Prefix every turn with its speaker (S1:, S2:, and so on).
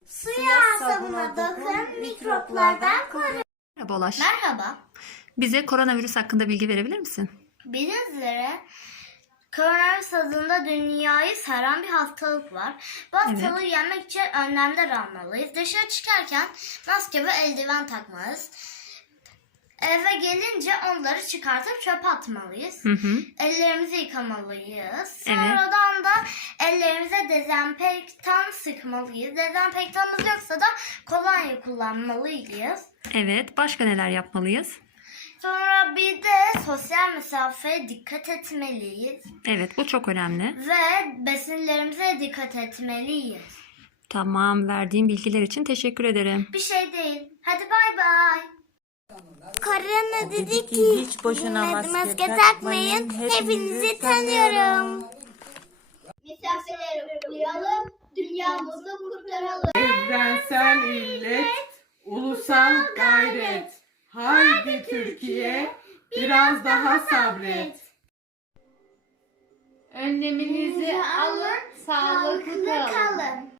S1: Suya sabuna dokun, mikroplardan korun.
S2: Merhaba Ulaş.
S1: Merhaba.
S2: Bize koronavirüs hakkında bilgi verebilir misin?
S1: Bildiğiniz üzere koronavirüs adında dünyayı saran bir hastalık var. Bu hastalığı yenmek için önlemler almalıyız. Dışarı çıkarken maske ve eldiven takmalıyız. Eve gelince onları çıkartıp çöpe atmalıyız. Ellerimizi yıkamalıyız. Sonradan da ellerimize dezenfektan sıkmalıyız. Dezenfektanımız yoksa da kolonya kullanmalıyız.
S2: Evet. Başka neler yapmalıyız?
S1: Sonra bir de sosyal mesafeye dikkat etmeliyiz.
S2: Evet, bu çok önemli.
S1: Ve besinlerimize dikkat etmeliyiz.
S2: Tamam, verdiğin bilgiler için teşekkür ederim.
S1: Bir şey değil. Hadi bay bay.
S3: Korona dedi ki
S4: hiç boşuna
S3: maske takmayın. Hepinizi tanıyorum.
S1: Misafirleri uyalım, dünyamızı kurtaralım.
S5: Evrensel illet, ulusal gayret. Haydi Türkiye, biraz daha sabret.
S6: Önleminizi alın, sağlıklı kalın.